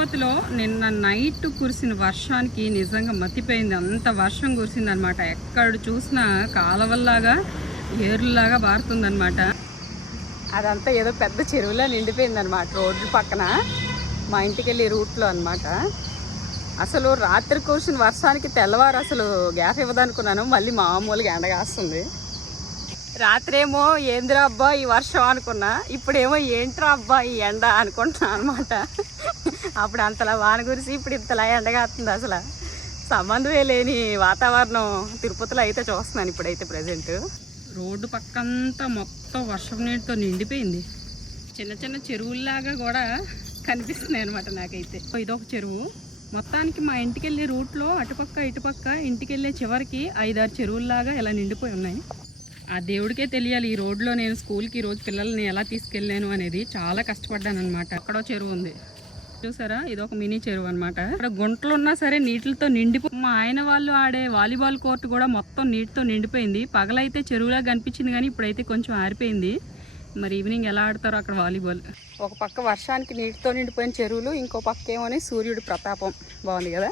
తిరుపతిలో నిన్న నైట్ కురిసిన వర్షానికి నిజంగా మతిపోయింది. అంత వర్షం కురిసింది అనమాట ఎక్కడ చూసినా కాలవల్లాగా ఏరులాగా బారుతుందన్నమాట అదంతా ఏదో పెద్ద చెరువులో నిండిపోయింది అనమాట రోడ్డు పక్కన. మా ఇంటికి వెళ్ళే రూట్లో అనమాట. అసలు రాత్రి కురిసిన వర్షానికి తెల్లవారు అసలు గ్యాస్ ఇవ్వదనుకున్నాను. మళ్ళీ మామూలుగా ఎండగాస్తుంది రాత్రేమో ఏందిరా అబ్బా ఈ వర్షం అనుకున్నా. ఇప్పుడేమో ఏంట్రా అబ్బా ఈ ఎండ అనుకుంటున్నా అనమాట. అప్పుడు అంతలా వాన గురిసి ఇప్పుడు ఇంతలా ఎండగాస్తుంది అసలు. సంబంధమే లేని వాతావరణం తిరుపతిలో అయితే చూస్తున్నాను ఇప్పుడైతే ప్రజెంట్ రోడ్డు పక్కంతా మొత్తం వర్షం నీటితో నిండిపోయింది. చిన్న చిన్న చెరువుల్లాగా కూడా కనిపిస్తున్నాయి అనమాట నాకైతే. ఇదొక చెరువు. మొత్తానికి మా ఇంటికి వెళ్ళే రూట్లో అటుపక్క ఇటుపక్క ఇంటికి వెళ్ళే చివరికి ఐదారు చెరువుల్లాగా ఇలా నిండిపోయి ఉన్నాయి. ఆ దేవుడికే తెలియాలి ఈ రోడ్లో నేను స్కూల్కి ఈ రోజు పిల్లల్ని ఎలా తీసుకెళ్ళాను అనేది. చాలా కష్టపడ్డాను అనమాట అక్కడో చెరువు ఉంది. చూసారా? ఇది ఒక మినీ చెరువు అనమాట ఇక్కడ గుంటలు ఉన్నా సరే నీటితో నిండిపో మా ఆయన వాళ్ళు ఆడే వాలీబాల్ కోర్టు కూడా మొత్తం నీటితో నిండిపోయింది. పగలైతే చెరువులా కనిపించింది కానీ ఇప్పుడైతే కొంచెం ఆరిపోయింది. మరి ఈవినింగ్ ఎలా ఆడతారో అక్కడ వాలీబాల్. ఒక పక్క వర్షానికి నీటితో నిండిపోయిన చెరువులు ఇంకో పక్క ఏమో సూర్యుడు ప్రతాపం. బాగుంది కదా?